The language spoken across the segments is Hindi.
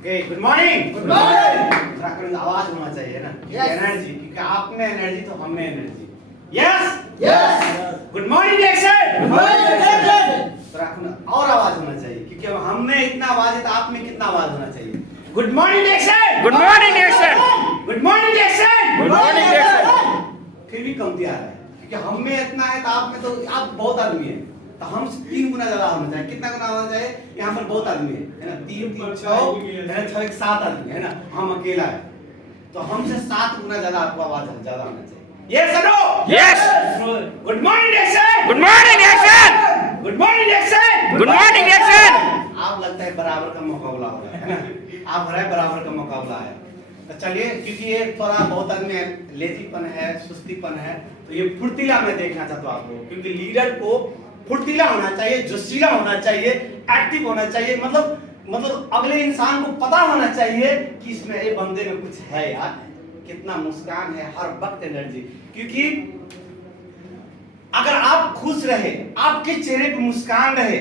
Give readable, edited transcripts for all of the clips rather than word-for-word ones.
Okay, good morning. Good morning. Uttarakhand आवाज होना चाहिए ना, Yes. एनर्जी, क्योंकि आप में एनर्जी तो हम में energy. Yes yes. Good morning action. Good morning. Uttarakhand और आवाज होना चाहिए, क्योंकि हम में इतना आवाज है तो आप में कितना आवाज होना चाहिए। Good morning action. Good morning action. Good morning action. Good morning action. फिर भी कमती आ रहा है, क्योंकि हम में इतना है तो आप में, तो आप बहुत आदमी है, तो हम 3 गुना ज्यादा होना चाहिए। कितना गुना होना चाहिए? यहाँ पर बहुत आदमी है ना, 3 3 6 है ना, 6 1 7 आदमी है ना, हम अकेला है, तो हमसे 7 गुना ज्यादा आपको आवाज ज्यादा होना चाहिए। यस और no? Yes. Good morning action. Good morning action. Good morning action. Good morning action. आप लगता है बराबर का मुकाबला हो रहा है ना, आप रहे बराबर का मुकाबला है। तो चलिए, क्योंकि ये थोड़ा बहुत आदमी लेजीपन है, सुस्तीपन है, तो ये फुर्तीला मैं देखना चाहता हूँ आपको, क्योंकि लीडर को फुर्तीला होना चाहिए, जोशीला होना चाहिए, एक्टिव होना चाहिए, मतलब अगले इंसान को पता होना चाहिए कि इसमें ये बंदे में कुछ है यार, कितना मुस्कान है, हर वक्त एनर्जी। क्योंकि अगर आप खुश रहे, आपके चेहरे पे मुस्कान रहे,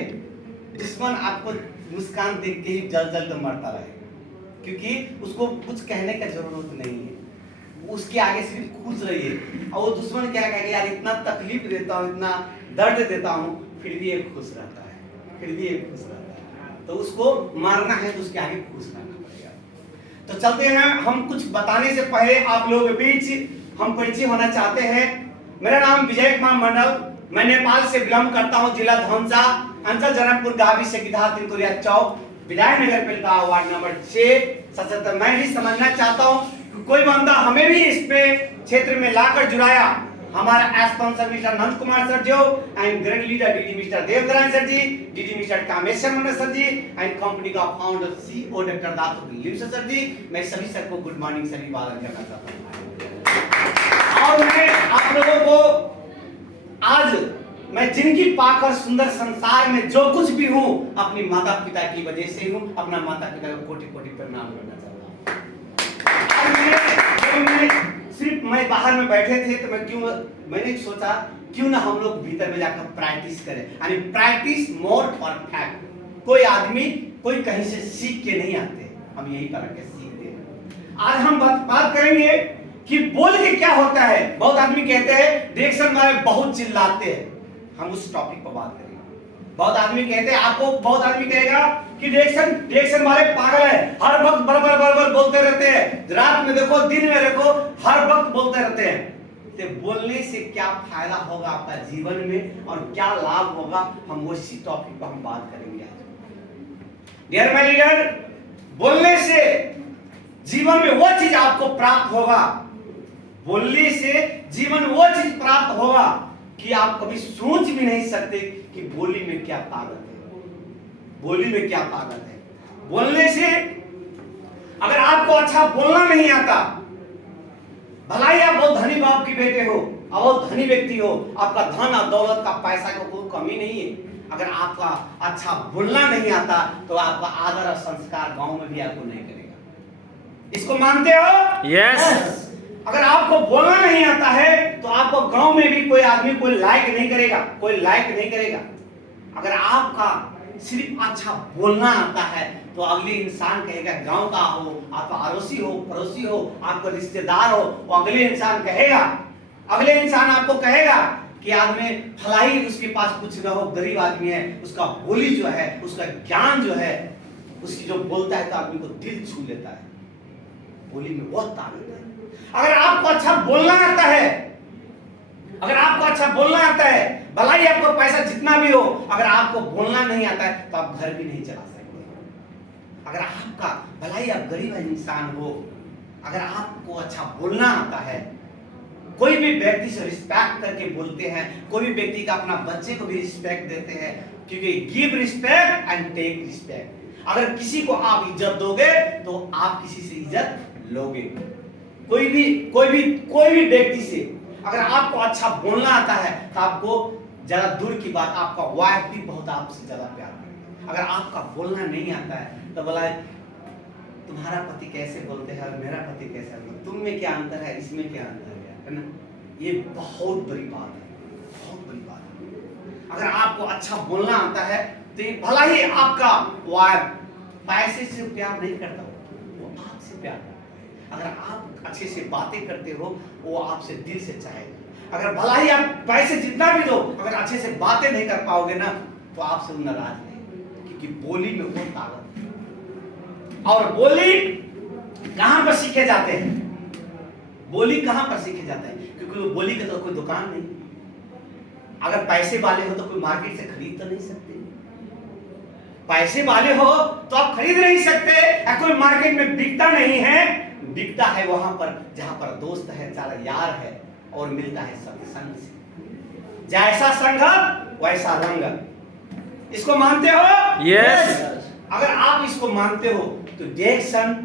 दुश्मन आपको मुस्कान देख के ही जल जल कर मरता रहे, क्योंकि उसको कुछ कहने का जरूरत नहीं है, उसके आगे सिर्फ खुश रहिए। और वो दुश्मन क्या कहेगा, यार इतना तकलीफ देता हूँ, इतना दर्द देता हूँ, फिर भी एक खुश रहता है, फिर भी एक खुश रहता है, तो उसको मारना है तो उसके आगे खुश रहना पड़ेगा। तो चलते हैं, हम कुछ बताने से पहले आप लोगों के बीच हम परिचय होना चाहते हैं। मेरा नाम विजय कुमार मंडल, मैं नेपाल से बिलोंग करता हूँ, जिला धौंसा, अंचल जनकपुर, गावी से गिधा, तिनकुरिया चौक, विधायक नगर पालिका वार्ड नंबर 6। सचेत मैं भी समझना चाहता हूँ, कोई बंदा हमें भी इस पे क्षेत्र में लाकर जुड़ाया। हमारा sponsor mister Nand Kumar sir जो, and great leader DD mister Devnarayan sir ji, DD mister Kameshwar Mandal sir ji, and company का फाउंडर सीईओ डॉक्टर दातु लिप्स सर जी। मैं सभी सर को गुड मॉर्निंग सर निवेदन करना चाहता हूँ। और मैं आप लोगों को आज, मैं जिनकी पाकर सुंदर संसार में जो कुछ भी हूँ, अपनी माता पिता की वजह से हूँ। अपना माता पिता को कोटि कोटि प्रणाम करना चाहता हूँ। सिर्फ मैं बाहर में बैठे थे तो मैंने सोचा क्यों ना हम लोग भीतर में जाकर प्रैक्टिस करें, यानी प्रैक्टिस मोर परफेक्ट। कोई आदमी कोई कहीं से सीख के नहीं आते, हम यही कर के सीखते हैं। आज हम बात करेंगे कि बोल के क्या होता है। बहुत आदमी कहते हैं डायरेक्शन वाले बहुत चिल्लाते हैं, हम उस टॉपिक पर बात करेंगे। बहुत आदमी कहते हैं, आपको बहुत आदमी कहेगा कि डायरेक्शन वाले पागल है, हर वक्त बड़बड़ बोलते रहते हैं, रात में देखो दिन में देखो हर वक्त बोलते रहते हैं। तो बोलने से क्या फायदा होगा आपका जीवन में और क्या लाभ होगा, हम उसी टॉपिक पर हम बात करेंगे आज। डियर माय लीडर, बोलने से जीवन में वो चीज आपको प्राप्त होगा, बोलने से जीवन वो चीज प्राप्त होगा कि आप कभी सोच भी नहीं सकते कि बोली में क्या ताकत है, बोली में क्या ताकत है। बोलने से, अगर आपको अच्छा बोलना नहीं आता, भला ही आप बहुत धनी बाप के बेटे हो, आप बहुत धनी व्यक्ति हो, आपका धन और दौलत का पैसा का कोई कमी नहीं है, अगर आपका अच्छा बोलना नहीं आता तो आपका आदर और संस्कार गांव में भी आपको नहीं करेगा। इसको मानते हो? यस। अगर आपको बोलना नहीं आता है तो आपको गांव में भी कोई आदमी कोई लाइक नहीं करेगा, कोई लाइक नहीं करेगा। अगर आपका सिर्फ अच्छा बोलना आता है तो अगले इंसान कहेगा, गांव का हो, आपका अड़ोसी हो, पड़ोसी हो, आपका रिश्तेदार हो, वो अगले इंसान कहेगा, अगले इंसान आपको कहेगा कि आदमी फलाई उसके पास कुछ ना हो, गरीब आदमी है, उसका बोली जो है, उसका ज्ञान जो है, उसकी जो बोलता है तो आदमी को दिल छू लेता है। बोली में बहुत ताकत है। अगर आपको अच्छा बोलना आता है, अगर आपको अच्छा बोलना आता है, भला ही आपको पैसा जितना भी हो, अगर आपको बोलना नहीं आता है तो आप घर भी नहीं चला सकते। अगर आपका, भला ही आप गरीब इंसान हो, अगर आपको अच्छा बोलना आता है, कोई भी व्यक्ति से रिस्पेक्ट करके बोलते हैं, कोई भी व्यक्ति का अपना बच्चे को भी रिस्पेक्ट देते हैं, क्योंकि give respect and take respect. अगर किसी को आप इज्जत दोगे तो आप किसी से इज्जत लोगे। कोई भी व्यक्ति से अगर आपको अच्छा बोलना आता है तो आपको ज्यादा दूर की बात, आपका वाइफ भी बहुत आपसे ज्यादा प्यार करेगा। अगर आपका बोलना नहीं आता है तो बोला तुम्हारा पति कैसे बोलते हैं और मेरा पति कैसे बोलते हैं, तुम में क्या अंतर है, इसमें क्या अंतर है ना। ये बहुत बड़ी बात है, बहुत बड़ी बात है। अगर आपको अच्छा बोलना आता है तो ये भला ही आपका वाइफ पैसे से प्यार नहीं करता, वो आपसे प्यार करता है। अगर आप अच्छे से बातें करते हो वो आपसे दिल से चाहेगा। अगर भला ही आप पैसे जितना भी दो, अगर अच्छे से बातें नहीं कर पाओगे ना तो आपसे वो नाराज नहीं, क्योंकि बोली में वो ताकत है। और बोली कहां पर सीखे जाते हैं? बोली कहां पर सीखे जाते हैं? क्योंकि वो बोली का तो कोई दुकान नहीं। अगर पैसे वाले हो तो कोई मार्केट से खरीद तो नहीं सकते। पैसे वाले हो तो आप खरीद नहीं सकते, या कोई मार्केट में बिकता नहीं है। बिकता है वहां पर जहां पर दोस्त है, चारा यार है, और मिलता है सत्संग से। जैसा संगत वैसा रंग। इसको मानते हो? Yes. अगर आप इसको मानते हो तो डिएक्शन,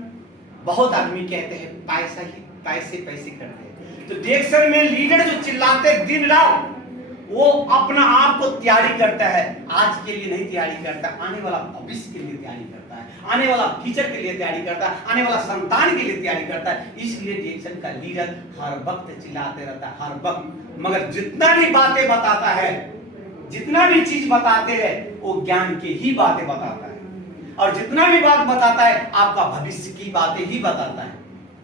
बहुत आदमी कहते हैं पैसा ही पैसे पैसे करते हैं, तो डिएक्शन में लीडर जो चिल्लाते दिन रात, वो अपना आप को तैयारी करता है। आज के लिए नहीं तैयारी करता, आने वाला भविष्य के लिए तैयारी करता है, आने वाला फ्यूचर के लिए तैयारी करता है, आने वाला संतान के लिए तैयारी करता है। इसलिए डिएक्शन का लीडर हर वक्त चिल्लाते रहता है, हर वक्त। मगर जितना भी बातें बताता है, जितना भी चीज बताते हैं, वो ज्ञान की ही बातें बताता है। और जितना भी बात बताता है आपका भविष्य की बातें ही बताता है,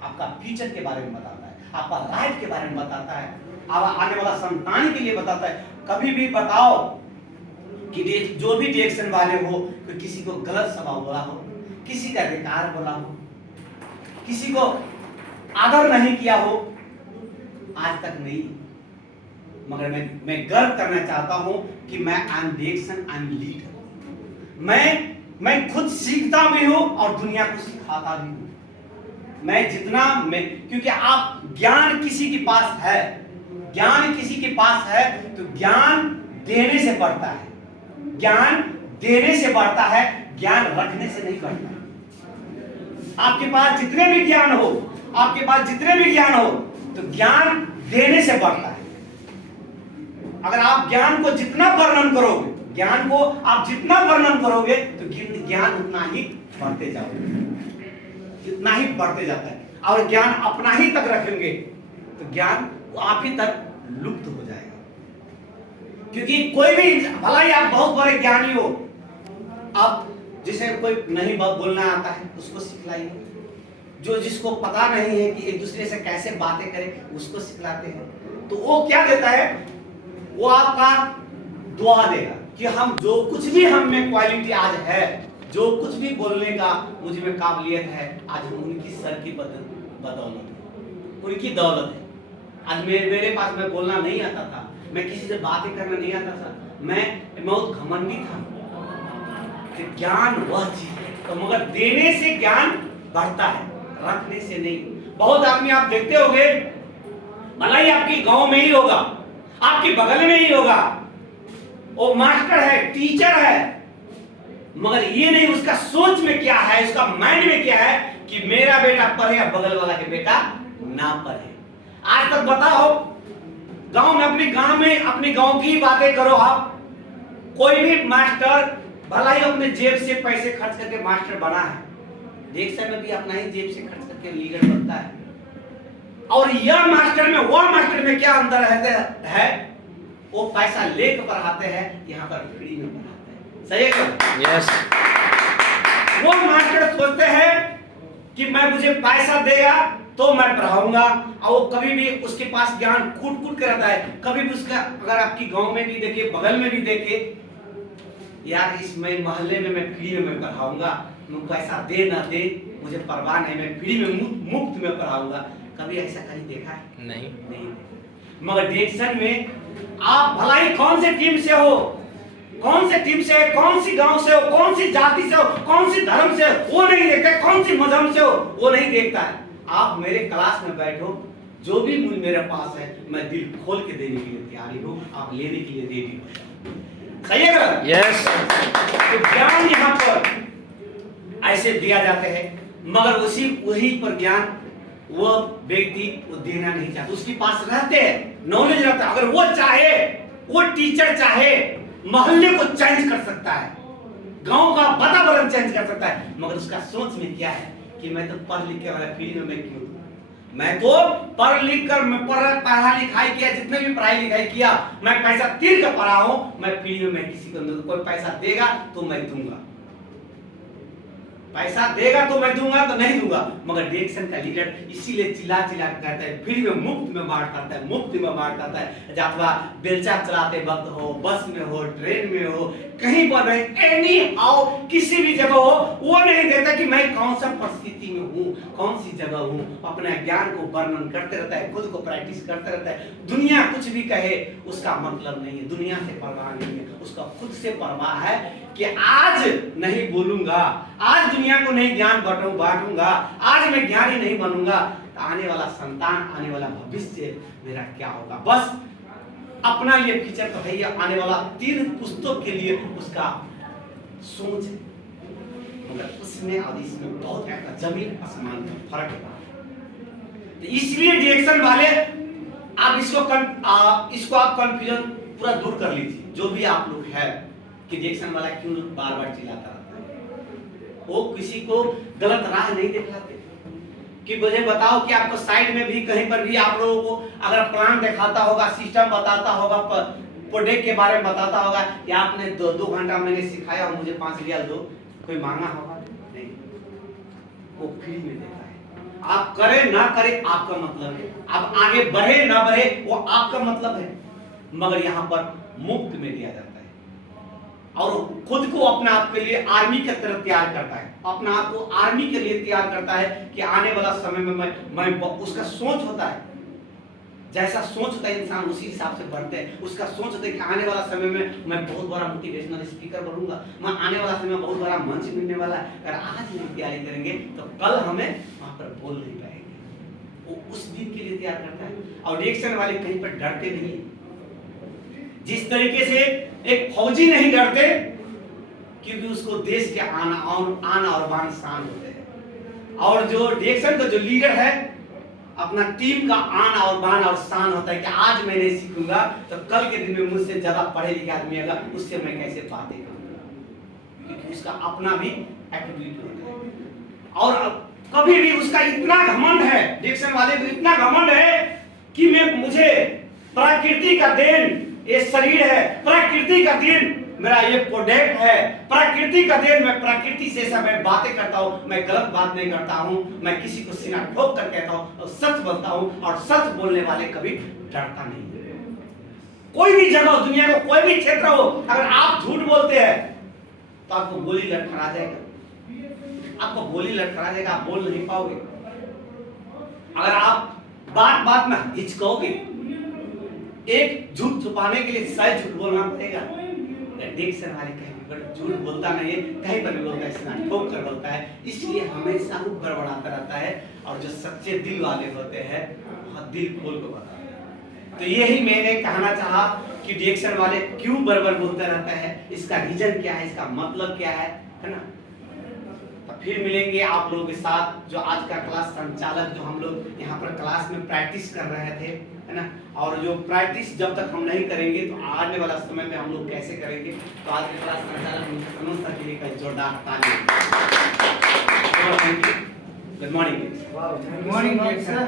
आपका फ्यूचर के बारे में बताता है, आपका लाइफ के बारे में बताता है, आने वाला संतान के लिए बताता है। कभी भी बताओ कि जो भी डिएक्शन वाले हो, कि किसी को गलत स्वभाव बोला हो, किसी का बेकार बोला हो, किसी को आदर नहीं किया हो, आज तक नहीं। मगर मैं गर्व करना चाहता हूं कि मैं आई एम डिएक्शन, आई एम लीडर। मैं खुद सीखता भी हूं और दुनिया को सिखाता भी हूं। क्योंकि आप ज्ञान किसी के पास है, ज्ञान किसी के पास है तो ज्ञान देने से बढ़ता है, ज्ञान देने से बढ़ता है, ज्ञान रखने से नहीं बढ़ता। आपके पास जितने भी ज्ञान हो, आपके पास जितने भी ज्ञान हो, तो ज्ञान देने से बढ़ता है। अगर आप ज्ञान को जितना वर्णन करोगे, ज्ञान को आप जितना वर्णन करोगे तो ज्ञान उतना ही बढ़ते जाओगे, जितना ही बढ़ते जाता है। और ज्ञान अपना ही तक रखेंगे तो ज्ञान आप ही तक लुप्त हो जाएगा। क्योंकि कोई भी, भला ही आप बहुत बड़े ज्ञानी हो, आप जिसे कोई नहीं बोलना आता है उसको सिखलाइए, जो जिसको पता नहीं है कि एक दूसरे से कैसे बातें करें उसको सिखलाते हैं, तो वो क्या देता है? वो आपका दुआ देगा कि हम जो कुछ भी हम में क्वालिटी आज है, जो कुछ भी बोलने का मुझ में काबिलियत है, आज हम उनकी सर की बदौलत है, उनकी दौलत है। आज मेरे पास में बोलना नहीं आता था, मैं किसी से बातें करना नहीं आता था, मैं बहुत घमंडी था। कि ज्ञान वह चीज है, तो मगर देने से ज्ञान बढ़ता है, रखने से नहीं। बहुत आदमी आप देखते होंगे, भला ही आपकी गांव में ही होगा, आपके बगल में ही होगा, वो मास्टर है, टीचर है, मगर ये नहीं उसका सोच में क्या है, उसका माइंड में क्या है कि मेरा बेटा पढ़े या बगल वाला के बेटा ना पढ़े। आज तक बताओ, गांव में अपने गांव की बातें करो आप, कोई भी मास्टर भला ही अपने जेब से पैसे खर्च करके मास्टर बना है, डिएक्शन में भी अपना ही जेब से खर्च करके लीडर बनता है। और यह मास्टर में वह मास्टर में क्या अंतर है? वो पैसा लेकर पढ़ाते हैं, यहाँ पर फ्री में पढ़ाते हैं। सही है क्या? Yes. वो मास्टर सोचते हैं कि मुझे पैसा देगा तो मैं पढ़ाऊंगा, और वो कभी भी उसके पास ज्ञान कूट के रहता है। कभी भी उसका, अगर आपकी गांव में भी देखे, बगल में भी देखे, यार इस मोहल्ले में मैं फ्री में मैं पढ़ाऊंगा, पैसा दे ना दे मुझे परवाह नहीं, मैं फ्री में मुफ्त में पढ़ाऊंगा। कभी ऐसा कहीं देखा है? नहीं। मगर डिएक्शन में आप भला ही कौन से टीम से हो, कौन सी गांव से हो, कौन सी जाति से हो, कौन सी धर्म से हो, वो नहीं देखता, कौन सी मजहब से हो वो नहीं देखता है। आप मेरे क्लास में बैठो, जो भी मेरे पास है मैं दिल खोल के देने के लिए तैयारी हूँ, आप लेने के लिए रेडी हो। सही है ना? Yes. तो ज्ञान यहाँ पर ऐसे दिया जाते हैं, मगर वही पर ज्ञान वो व्यक्ति वो देना नहीं चाहता, उसके पास रहते हैं, नॉलेज रहता है। अगर वो चाहे, वो टीचर चाहे, मोहल्ले को चेंज कर सकता है, गांव का वातावरण चेंज कर सकता है, मगर उसका सोच में क्या है कि मैं तो पढ़ लिख के वाला फ्री में मैं क्यों दूं? मैं तो पढ़ लिख कर मैं पढ़ा लिखाई किया, जितने भी पढ़ाई लिखाई किया, मैं पैसा तीर कर पढ़ा हूं। मैं फ्री में मैं किसी को नहीं, कोई पैसा देगा तो मैं दूंगा, पैसा देगा तो मैं दूंगा, तो नहीं दूंगा। मगर डिएक्शन का लीडर इसीलिए चिल्ला चिल्ला कर कहता है, फ्री में मुफ्त में बांट करता है, मुफ्त में बांट करता है। अथवा बेलचा चलाते वक्त हो, बस में हो, ट्रेन में हो, कहीं पर भी, एनी हाउ, किसी भी जगह हो, वो नहीं देखता कि मैं कौन सा परिस्थिति में हूँ, कौन सी जगह हूँ। अपने ज्ञान को वर्णन करते रहता है, खुद को प्रैक्टिस करते रहता है। दुनिया कुछ भी कहे उसका मतलब नहीं है, दुनिया से परवाह नहीं है, उसका खुद से परवाह है कि आज नहीं बोलूंगा, आज दुनिया को नहीं ज्ञान बांटूंगा, आज मैं ज्ञानी नहीं बनूंगा, तो आने वाला संतान, आने वाला भविष्य मेरा क्या होगा। बस अपना लिए फ्यूचर तो है ही, आने वाला 3 पुस्तक के लिए उसका सोच है, मगर उसमें और इसमें बहुत जमीन आसमान का फर्क है। तो इसलिए डिएक्शन वाले आप इसको आप कंफ्यूजन पूरा दूर कर लीजिए, जो भी आप लोग है कि डिएक्शन वाला क्यों बार बार चिल्लाता रहता है। वो किसी को गलत राह नहीं दिखाते कि मुझे बताओ कि आपको साइड में भी कहीं पर भी आप लोगों को अगर प्लान दिखाता होगा, सिस्टम बताता होगा, प्रोडक्ट के बारे में बताता होगा कि आपने 2 घंटा मैंने सिखाया और मुझे 5 रियाल दो, कोई मांगा होगा? नहीं, वो फ्री में देता है। आप करें ना करें आपका मतलब है, आप आगे बढ़े ना बढ़े वो आपका मतलब है, मगर यहाँ पर मुफ्त में दिया जाता है। और खुद को अपने आप के लिए आर्मी की तरफ तैयार करता है, अपना आप को आर्मी के लिए तैयार करता है कि आने वाला समय में मैं उसका सोच होता है, जैसा सोच होता है इंसान उसी हिसाब से बढ़ते हैं। उसका सोच होता है कि आने वाला समय में मैं बहुत बड़ा मोटिवेशनल स्पीकर बनूंगा, मैं आने वाला समय में बहुत बड़ा मंच मिलने वाला है। अगर आज नहीं तैयारी करेंगे तो कल हमें वहां पर बोल नहीं पाएंगे। वो उस दिन के लिए तैयार करता है। और डिएक्शन वाले कहीं पर डरते नहीं, जिस तरीके से एक फौजी नहीं डरते, क्योंकि उसको देश के आन और बान शान होते हैं। और जो डिएक्शन का जो लीडर है, अपना टीम का आन और बान और शान होता है कि आज मैं नहीं सीखूंगा तो कल के दिन में मुझसे ज्यादा पढ़े लिखे आदमी आएगा, उससे मैं कैसे बातें करूंगा, क्योंकि उसका अपना भी एक्टिविटी होता है। और कभी भी उसका इतना घमंड है, डिएक्शन वाले को इतना घमंड है कि मुझे प्रकृति का देन ये शरीर है, प्रकृति का देन मेरा ये प्रोडक्ट है, प्रकृति का देन, मैं प्रकृति से सब मैं बातें करता हूँ, मैं गलत बात नहीं करता हूँ, मैं किसी को सीना ठोक कर कहता हूँ और सच बोलता हूँ। और सच बोलने वाले कभी डरता नहीं। कोई भी जगह दुनिया का कोई भी क्षेत्र हो, अगर आप झूठ बोलते हैं तो आपको गोली लटखड़ा जाएगा, आपको गोली लटखड़ा जाएगा, आप बोल नहीं पाओगे। अगर आप बात बात में हिचकोगे, एक झूठ छुपाने के लिए शायद झूठ बोलना पड़ेगा। डिएक्शन वाले कहीं पर झूठ बोलता नहीं है, कहीं पर भी बोलता है, सीना ठोक कर बोलता है, इसलिए हमेशा वो बड़बड़ाता रहता है। और जो सच्चे दिल वाले होते हैं बहुत दिल खोल कर बताते हैं। तो यही मैंने कहना चाहा कि डिएक्शन वाले क्यों बरबर बोलते रहता है, इसका रीजन क्या है, इसका मतलब क्या है ना। तो फिर मिलेंगे आप लोगों के साथ, जो आज का क्लास संचालक जो हम लोग यहाँ पर क्लास में प्रैक्टिस कर रहे थे, है ना। और जो प्रैक्टिस जब तक हम नहीं करेंगे तो आने वाला समय में हम लोग कैसे करेंगे। तो आज के क्लास संचालक मनोज सर के लिए एक जोरदार ताली। Good morning. Good morning sir.